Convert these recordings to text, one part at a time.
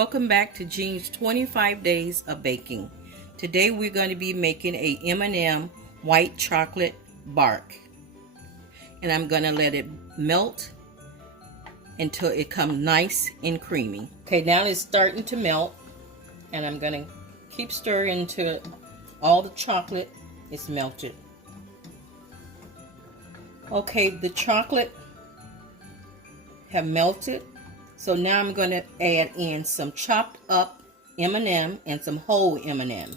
Welcome back to Jean's 25 Days of Baking. Today we're going to be making a M&M white chocolate bark. And I'm going to let it melt until it comes nice and creamy. Okay, now it's starting to melt. And I'm going to keep stirring until all the chocolate is melted. Okay, the chocolate have melted. So now I'm going to add in some chopped up M&M and some whole M&M.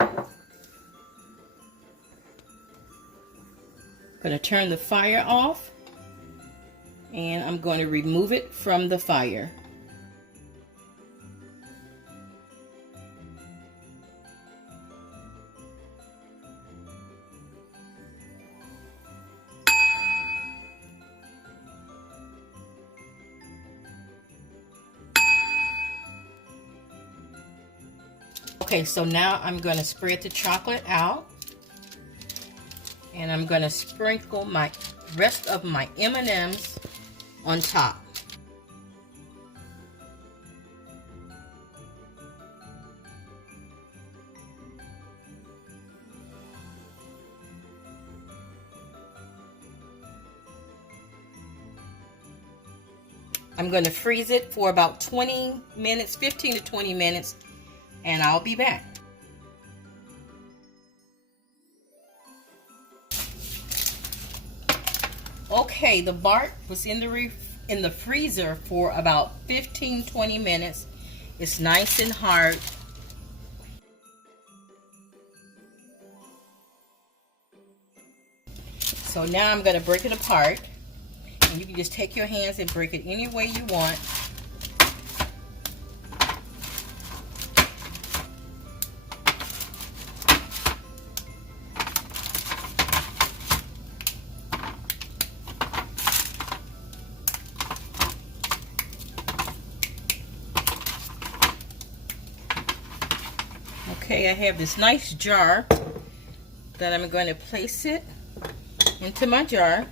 Going to turn the fire off and I'm going to remove it from the fire. Okay, so now I'm going to spread the chocolate out and I'm going to sprinkle my rest of my M&Ms on top. I'm going to freeze it for about 20 minutes, 15 to 20 minutes, and I'll be back. Okay, the bark was in the freezer for about 15-20 minutes. It's nice and hard. So now I'm going to break it apart. And you can just take your hands and break it any way you want. Okay, I have this nice jar that I'm going to place it into my jar.